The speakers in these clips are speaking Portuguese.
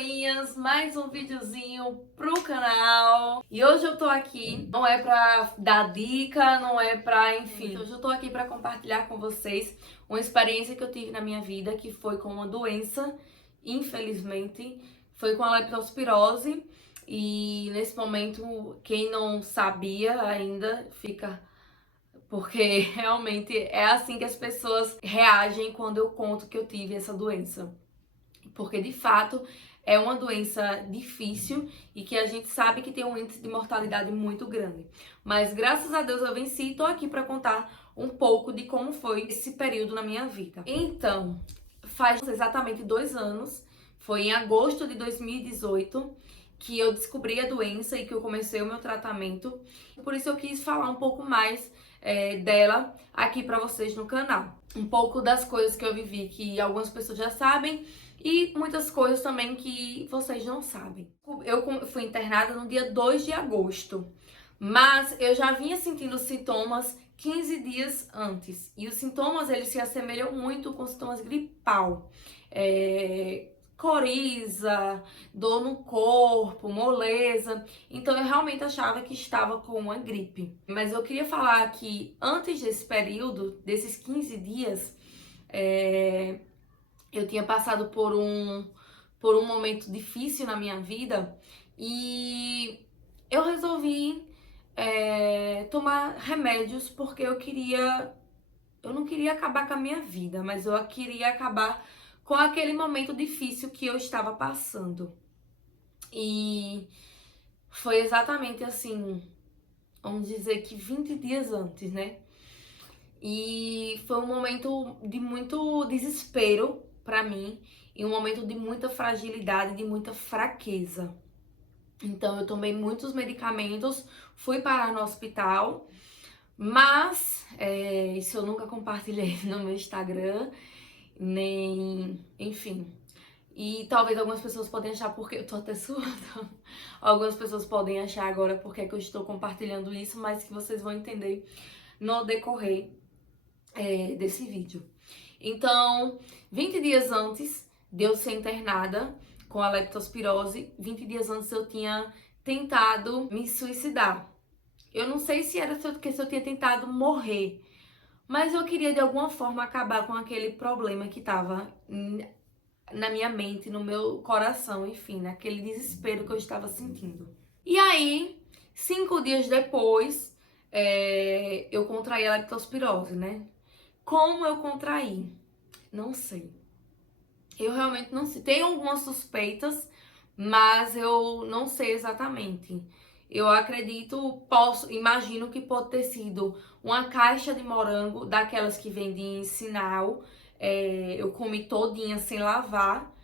joinhas, mais um videozinho pro canal. E hoje eu tô aqui, não é pra dar dica, não é pra, enfim. Hoje eu tô aqui pra compartilhar com vocês uma experiência que eu tive na minha vida, que foi com uma doença, infelizmente, foi com a leptospirose. E nesse momento, quem não sabia ainda, fica... Porque realmente é assim que as pessoas reagem quando eu conto que eu tive essa doença. Porque de fato é uma doença difícil e que a gente sabe que tem um índice de mortalidade muito grande. Mas graças a Deus eu venci e tô aqui para contar um pouco de como foi esse período na minha vida. Então, faz exatamente 2 anos, foi em agosto de 2018, que eu descobri a doença e que eu comecei o meu tratamento. Por isso eu quis falar um pouco mais dela aqui para vocês no canal. Um pouco das coisas que eu vivi, que algumas pessoas já sabem, e muitas coisas também que vocês não sabem. Eu fui internada no dia 2 de agosto, mas eu já vinha sentindo sintomas 15 dias antes. E os sintomas, eles se assemelham muito com sintomas gripal. Coriza, dor no corpo, moleza. Então eu realmente achava que estava com uma gripe. Mas eu queria falar que antes desse período, desses 15 dias, eu tinha passado por um momento difícil na minha vida e eu resolvi tomar remédios porque eu não queria acabar com a minha vida, mas eu queria acabar com aquele momento difícil que eu estava passando. E foi exatamente assim, vamos dizer que 20 dias antes, né? E foi um momento de muito desespero pra mim e um momento de muita fragilidade, de muita fraqueza. Então eu tomei muitos medicamentos, fui parar no hospital, mas isso eu nunca compartilhei no meu Instagram, nem, enfim. E talvez algumas pessoas podem achar porque eu tô até suando. Algumas pessoas podem achar agora porque é que eu estou compartilhando isso, mas que vocês vão entender no decorrer desse vídeo. Então, 20 dias antes de eu ser internada com a leptospirose, 20 dias antes eu tinha tentado me suicidar. Eu não sei se era porque se eu tinha tentado morrer, mas eu queria de alguma forma acabar com aquele problema que estava na minha mente, no meu coração, enfim, naquele desespero que eu estava sentindo. E aí, 5 dias depois, eu contraí a leptospirose, né? Como eu contraí? Não sei. Eu realmente não sei. Tenho algumas suspeitas, mas eu não sei exatamente. Eu acredito, imagino que pode ter sido uma caixa de morango, daquelas que vendem em sinal. Eu comi todinha sem lavar.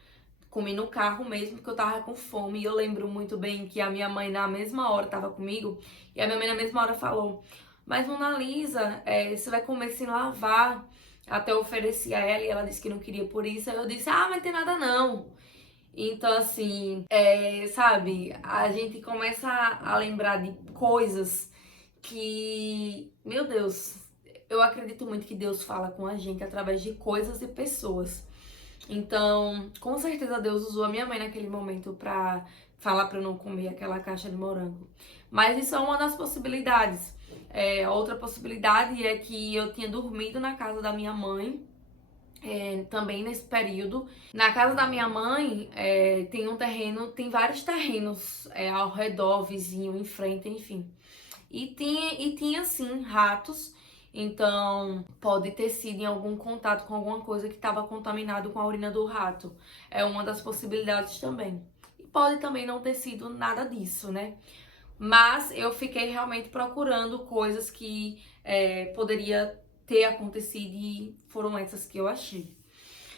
Comi no carro mesmo, porque eu tava com fome. E eu lembro muito bem que a minha mãe na mesma hora tava comigo. E a minha mãe na mesma hora falou: mas Mona Lisa, você vai comer sem lavar? Até eu ofereci a ela e ela disse que não queria por isso. Aí eu disse: ah, mas tem nada não. Então, assim, sabe, a gente começa a lembrar de coisas que, meu Deus, eu acredito muito que Deus fala com a gente através de coisas e pessoas. Então, com certeza Deus usou a minha mãe naquele momento pra falar pra eu não comer aquela caixa de morango. Mas isso é uma das possibilidades. Outra possibilidade é que eu tinha dormido na casa da minha mãe, também nesse período. Na casa da minha mãe tem um terreno, tem vários terrenos ao redor, vizinho, em frente, enfim. E tinha sim ratos. Então, pode ter sido em algum contato com alguma coisa que estava contaminado com a urina do rato. É uma das possibilidades também. E pode também não ter sido nada disso, né? Mas eu fiquei realmente procurando coisas que poderia ter acontecido e foram essas que eu achei.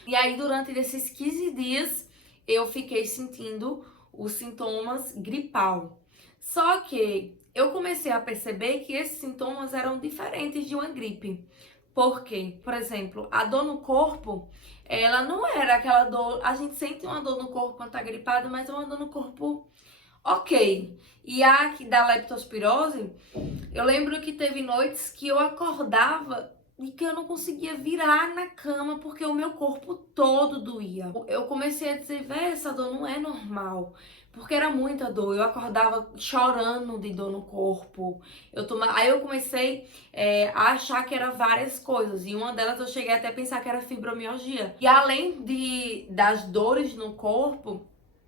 E aí, durante esses 15 dias, eu fiquei sentindo os sintomas gripal. Só que eu comecei a perceber que esses sintomas eram diferentes de uma gripe. Por quê? Por exemplo, a dor no corpo, ela não era aquela dor... A gente sente uma dor no corpo quando tá gripado, mas é uma dor no corpo ok. E a da leptospirose, eu lembro que teve noites que eu acordava de que eu não conseguia virar na cama porque o meu corpo todo doía. Eu comecei a dizer, véi, essa dor não é normal. Porque era muita dor, eu acordava chorando de dor no corpo. Aí eu comecei a achar que era várias coisas. E uma delas eu cheguei até a pensar que era fibromialgia. E além das dores no corpo,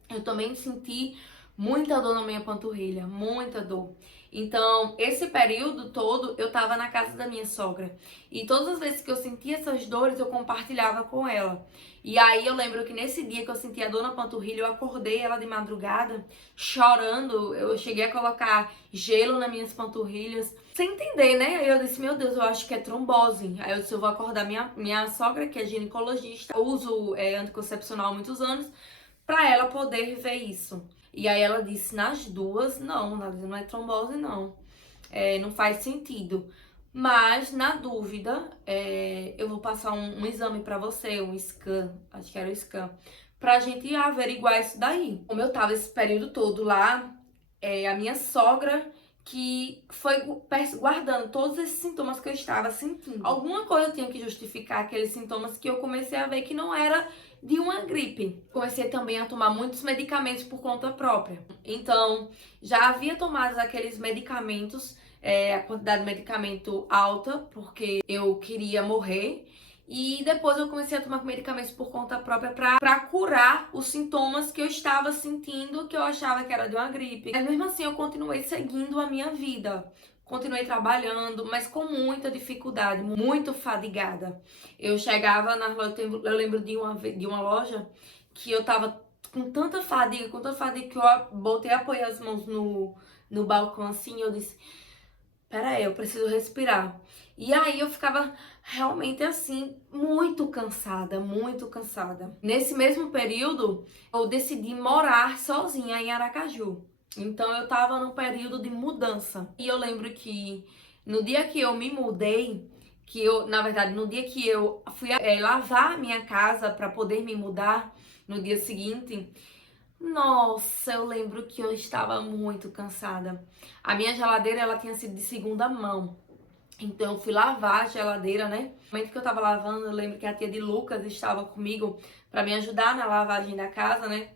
eu também senti muita dor na minha panturrilha, muita dor. Então, esse período todo eu tava na casa da minha sogra. E todas as vezes que eu sentia essas dores, eu compartilhava com ela. E aí eu lembro que nesse dia que eu senti a dor na panturrilha, eu acordei ela de madrugada, chorando. Eu cheguei a colocar gelo nas minhas panturrilhas, sem entender, né? Aí eu disse, meu Deus, eu acho que é trombose. Aí eu disse, eu vou acordar minha sogra, que é ginecologista. Eu uso anticoncepcional há muitos anos, pra ela poder ver isso. E aí ela disse, nas duas, não é trombose, não. Não faz sentido. Mas, na dúvida, eu vou passar um exame pra você, um scan, acho que era o scan, pra gente averiguar isso daí. Como eu tava esse período todo lá, a minha sogra que foi guardando todos esses sintomas que eu estava sentindo. Alguma coisa tinha que justificar aqueles sintomas que eu comecei a ver que não era de uma gripe. Comecei também a tomar muitos medicamentos por conta própria. Então, já havia tomado aqueles medicamentos, a quantidade de medicamento alta, porque eu queria morrer. E depois eu comecei a tomar medicamentos por conta própria pra curar os sintomas que eu estava sentindo, que eu achava que era de uma gripe. Mas mesmo assim eu continuei seguindo a minha vida. Continuei trabalhando, mas com muita dificuldade, muito fadigada. Eu chegava na rua, eu lembro de uma loja que eu tava com tanta fadiga, que eu apoiei as mãos no balcão assim, eu disse, pera aí, eu preciso respirar. E aí eu ficava realmente assim, muito cansada, muito cansada. Nesse mesmo período, eu decidi morar sozinha em Aracaju. Então eu tava num período de mudança. E eu lembro que no dia que eu me mudei, na verdade, no dia que eu fui lavar minha casa para poder me mudar, no dia seguinte, nossa, eu lembro que eu estava muito cansada. A minha geladeira, ela tinha sido de segunda mão. Então eu fui lavar a geladeira, né? No momento que eu tava lavando, eu lembro que a tia de Lucas estava comigo pra me ajudar na lavagem da casa, né?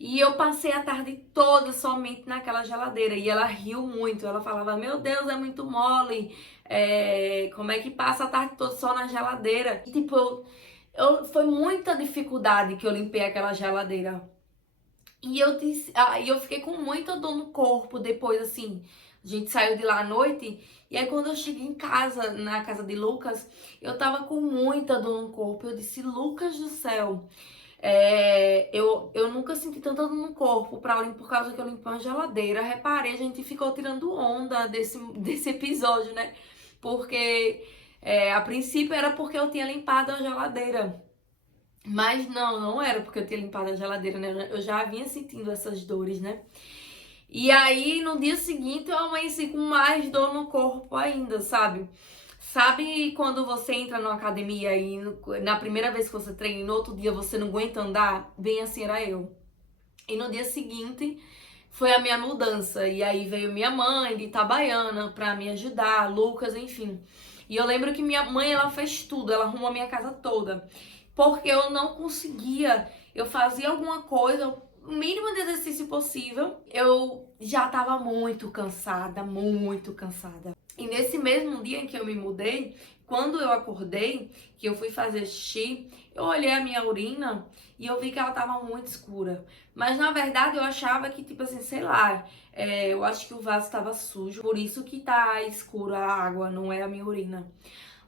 E eu passei a tarde toda somente naquela geladeira. E ela riu muito. Ela falava, meu Deus, é muito mole. Como é que passa a tarde toda só na geladeira? E, tipo, foi muita dificuldade que eu limpei aquela geladeira. E eu fiquei com muita dor no corpo depois, assim. A gente saiu de lá à noite. E aí, quando eu cheguei em casa, na casa de Lucas, eu tava com muita dor no corpo. Eu disse, Lucas do céu, eu nunca senti tanta dor no corpo por causa que eu limpei uma geladeira. Reparei, a gente ficou tirando onda desse episódio, né? Porque a princípio era porque eu tinha limpado a geladeira. Mas não era porque eu tinha limpado a geladeira, né? Eu já vinha sentindo essas dores, né? E aí, no dia seguinte, eu amanheci com mais dor no corpo ainda, sabe? Sabe quando você entra numa academia e na primeira vez que você treina e no outro dia você não aguenta andar? Bem assim era eu. E no dia seguinte foi a minha mudança. E aí veio minha mãe de Itabaiana pra me ajudar, Lucas, enfim. E eu lembro que minha mãe, ela fez tudo, ela arrumou a minha casa toda. Porque eu não conseguia, eu fazia alguma coisa, o mínimo de exercício possível, eu já tava muito cansada, muito cansada. E nesse mesmo dia em que eu me mudei, quando eu acordei, que eu fui fazer xixi, eu olhei a minha urina e eu vi que ela tava muito escura. Mas na verdade eu achava que, tipo assim, sei lá, eu acho que o vaso tava sujo, por isso que tá escura a água, não é a minha urina.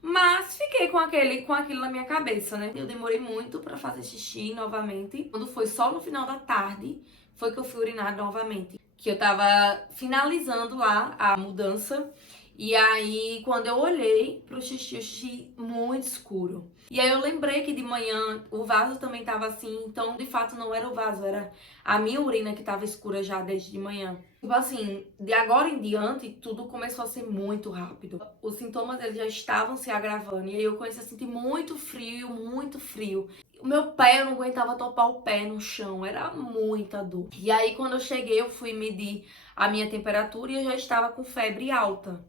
Mas fiquei com aquilo na minha cabeça, né? Eu demorei muito pra fazer xixi novamente. Quando foi só no final da tarde, foi que eu fui urinar novamente. Que eu tava finalizando lá a mudança. E aí, quando eu olhei pro xixi, o xixi muito escuro. E aí eu lembrei que de manhã o vaso também tava assim, então de fato não era o vaso, era a minha urina que tava escura já desde de manhã. Tipo assim, de agora em diante, tudo começou a ser muito rápido. Os sintomas eles já estavam se agravando, e aí eu comecei a sentir muito frio, muito frio. O meu pé, eu não aguentava topar o pé no chão, era muita dor. E aí quando eu cheguei, eu fui medir a minha temperatura e eu já estava com febre alta.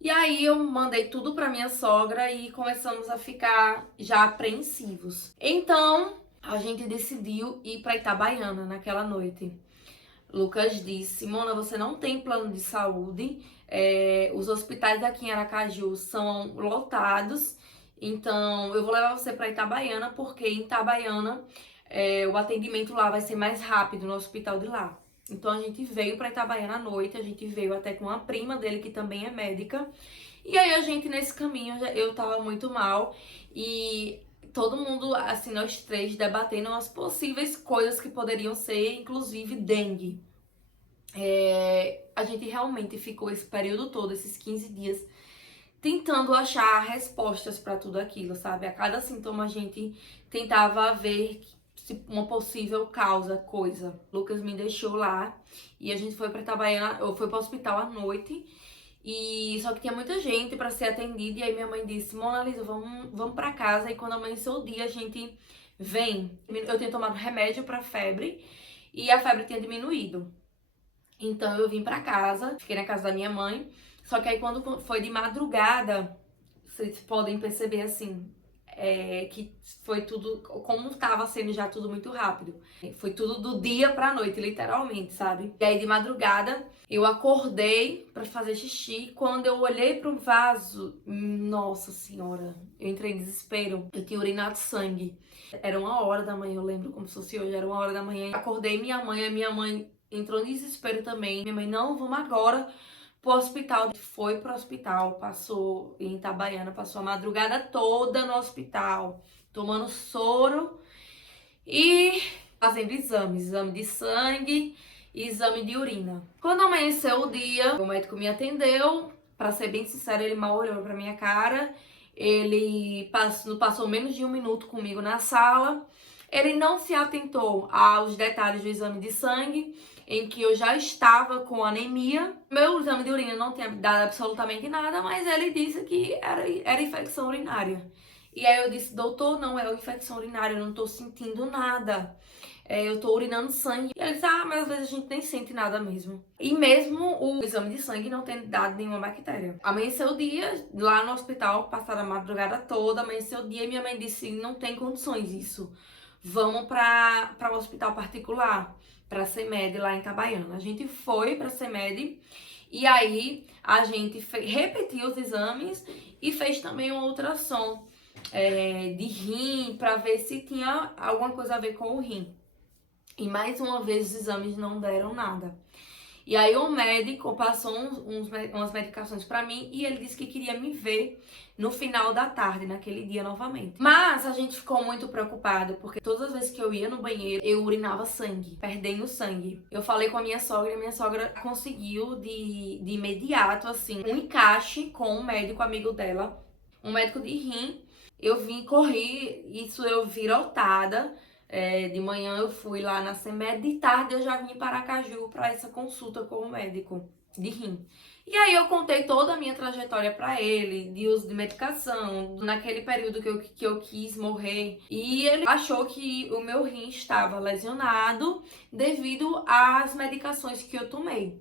E aí eu mandei tudo pra minha sogra e começamos a ficar já apreensivos. Então, a gente decidiu ir pra Itabaiana naquela noite. Lucas disse: Mona, você não tem plano de saúde, os hospitais aqui em Aracaju são lotados, então eu vou levar você para Itabaiana, porque em Itabaiana o atendimento lá vai ser mais rápido no hospital de lá. Então a gente veio para Itabaiana à noite, a gente veio até com uma prima dele que também é médica, e aí a gente nesse caminho, eu tava muito mal e todo mundo, assim, nós três debatendo as possíveis coisas que poderiam ser, inclusive dengue. A gente realmente ficou esse período todo, esses 15 dias, tentando achar respostas para tudo aquilo, sabe? A cada sintoma a gente tentava ver uma possível causa, coisa. Lucas me deixou lá e a gente foi para Itabaiana, eu fui para o hospital à noite. E só que tinha muita gente para ser atendida. E aí minha mãe disse: Mona Lisa, vamos para casa. E quando amanheceu o dia, a gente vem. Eu tinha tomado remédio para febre e a febre tinha diminuído. Então eu vim pra casa, fiquei na casa da minha mãe. Só que aí quando foi de madrugada, vocês podem perceber assim, que foi tudo, como tava sendo já tudo muito rápido. Foi tudo do dia pra noite, literalmente, sabe? E aí de madrugada eu acordei pra fazer xixi. Quando eu olhei pro vaso, nossa senhora, eu entrei em desespero. Eu tinha urinado sangue. Era 1 hora da manhã, eu lembro como se fosse hoje, era 1 hora da manhã. Acordei minha mãe, a minha mãe entrou em desespero também. Minha mãe: não, vamos agora pro hospital. Foi pro hospital, passou em Itabaiana, passou a madrugada toda no hospital, tomando soro e fazendo exame de sangue e exame de urina. Quando amanheceu o dia, o médico me atendeu. Pra ser bem sincero, ele mal olhou pra minha cara. Ele passou menos de 1 minuto comigo na sala. Ele não se atentou aos detalhes do exame de sangue, em que eu já estava com anemia. Meu exame de urina não tinha dado absolutamente nada, mas ele disse que era infecção urinária. E aí eu disse: doutor, não é infecção urinária, eu não tô sentindo nada. Eu tô urinando sangue. E ele disse: ah, mas às vezes a gente nem sente nada mesmo. E mesmo o exame de sangue não tem dado nenhuma bactéria. Amanheceu o dia, lá no hospital, passaram a madrugada toda, amanheceu o dia e minha mãe disse: não tem condições isso. Vamos para o hospital particular, para a CEMED lá em Itabaiana. A gente foi para a CEMED e aí a gente repetiu os exames e fez também um ultrassom de rim para ver se tinha alguma coisa a ver com o rim. E mais uma vez os exames não deram nada. E aí o médico passou umas medicações pra mim e ele disse que queria me ver no final da tarde, naquele dia novamente. Mas a gente ficou muito preocupado, porque todas as vezes que eu ia no banheiro, eu urinava sangue, perdendo sangue. Eu falei com a minha sogra e a minha sogra conseguiu de imediato, assim, um encaixe com um médico amigo dela, um médico de rim. Eu vim correr, isso eu virotada. De manhã eu fui lá na CEMED, de tarde eu já vim para Aracaju para essa consulta com o médico de rim. E aí eu contei toda a minha trajetória para ele, de uso de medicação, naquele período que eu quis morrer. E ele achou que o meu rim estava lesionado devido às medicações que eu tomei.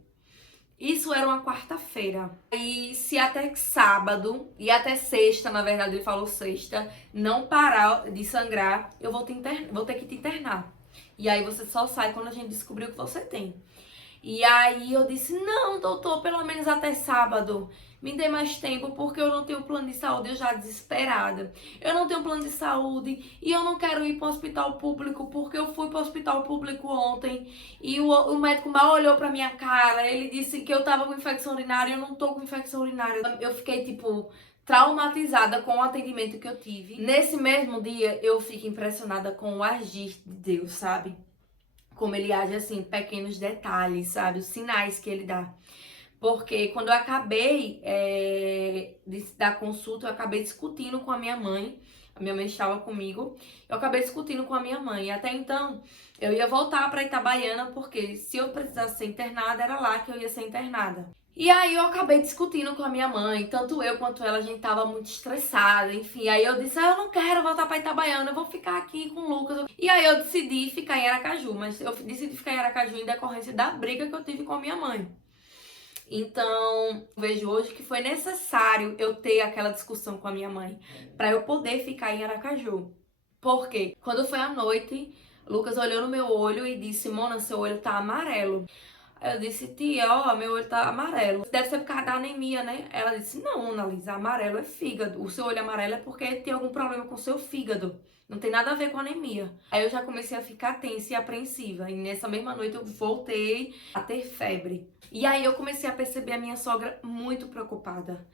Isso era uma quarta-feira. E se até sábado, e até sexta, na verdade ele falou sexta, não parar de sangrar, eu vou ter que te internar. E aí você só sai quando a gente descobrir o que você tem. E aí eu disse: não, doutor, pelo menos até sábado. Me dê mais tempo, porque eu não tenho plano de saúde. Eu já desesperada. Eu não tenho plano de saúde e eu não quero ir para o hospital público, porque eu fui para o hospital público ontem e o médico mal olhou pra minha cara. Ele disse que eu tava com infecção urinária. Eu não tô com infecção urinária. Eu fiquei, tipo, traumatizada com o atendimento que eu tive. Nesse mesmo dia, eu fico impressionada com o agir de Deus, sabe? Como ele age, assim, pequenos detalhes, sabe? Os sinais que ele dá. Porque quando eu acabei da consulta, eu acabei discutindo com a minha mãe. A minha mãe estava comigo. Eu acabei discutindo com a minha mãe. E até então, eu ia voltar para Itabaiana, porque se eu precisasse ser internada, era lá que eu ia ser internada. E aí eu acabei discutindo com a minha mãe, tanto eu quanto ela, a gente tava muito estressada, enfim. Aí eu disse: eu não quero voltar pra Itabaiana, eu vou ficar aqui com o Lucas. E aí eu decidi ficar em Aracaju, mas eu decidi ficar em Aracaju em decorrência da briga que eu tive com a minha mãe. Então, vejo hoje que foi necessário eu ter aquela discussão com a minha mãe para eu poder ficar em Aracaju. Por quê? Quando foi à noite, Lucas olhou no meu olho e disse: Mona, seu olho tá amarelo. Aí eu disse: tia, ó, meu olho tá amarelo. Deve ser por causa da anemia, né? Ela disse: não, Analisa, amarelo é fígado. O seu olho amarelo é porque tem algum problema com o seu fígado. Não tem nada a ver com anemia. Aí eu já comecei a ficar tensa e apreensiva. E nessa mesma noite eu voltei a ter febre. E aí eu comecei a perceber a minha sogra muito preocupada.